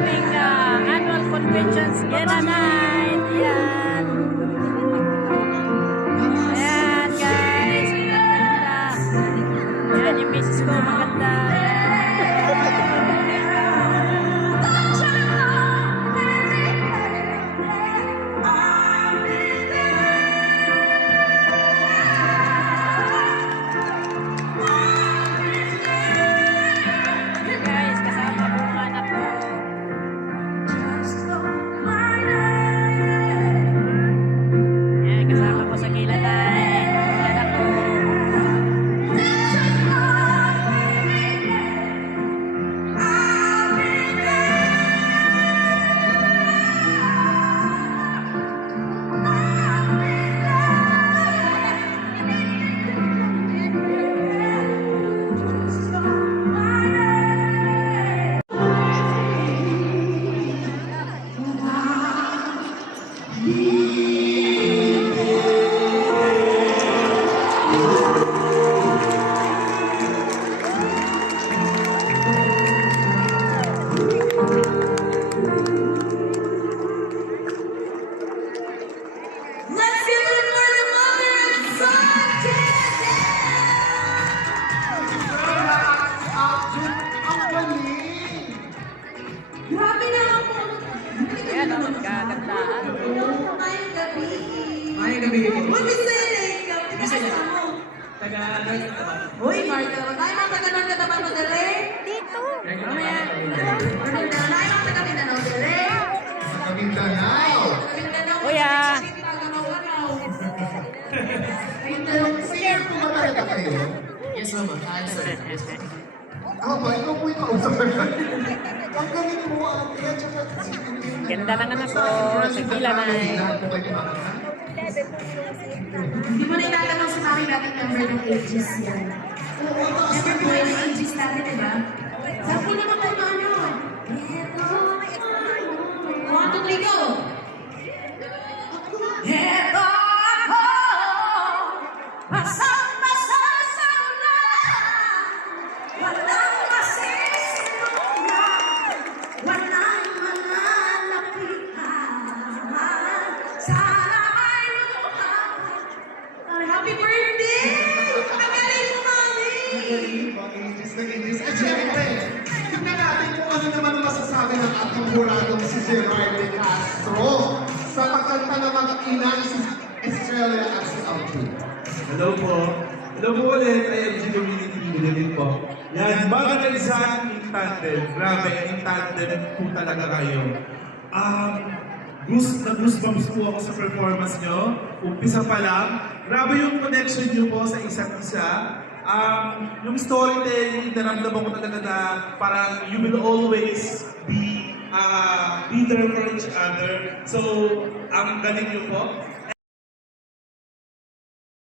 aming annual convention, Siena Night. Yan. Ayan guys, maganda. Yan yung misis ko, maganda. Grabe naman po. Ayan, magkagandaan. Mayang gabi. Mayang gabi. Uy, Mr. Lake. Taga-North ka ba? Uy, Marta. Tayo mga taga-North ka naman mo dali. Dito. Mamaya. Tayo mga taga-Mindanao dali. Sa Mindanao. Mindanao. Kuya. Ayun dalawang Singer po ba talaga kayo? Yes, mama. Answer. Yes, Ako ba? Ikaw po yung kausap na yan. Ang galing po, ate. At saka Ganda ng anak ko, sa Siena Night. Lahat po kayo makakita. Hindi mo na itatanong sa mga natin number ng ages yan. Never po yung ages natin, diba? Sabi ko naman tayo ano? 1, 2, 3, go! Eto ako, basang-basa sa ulan, walang masisinungan, walang mga lapitan. Sana ay lumaban. Happy birthday! Magaling mo, Mami! Nag-English. At syempre, tignan natin kung ano naman masasabi ng ating huradong si Gerard de Castro sa pagkanta ng mga ina si Estrella at si Alvin. Hello po. Hello po ulit, IMG Community Unit po. Yan, Bagalisan in tandem. Grabe, in tandem po talaga kayo. Goosebumps po ako sa performance nyo. Umpisa pa lang. Grabe yung connection nyo po sa isa't isa. Yung storytelling, naramdaman ko talaga na parang you will always be there for each other. So, ang galing nyo po.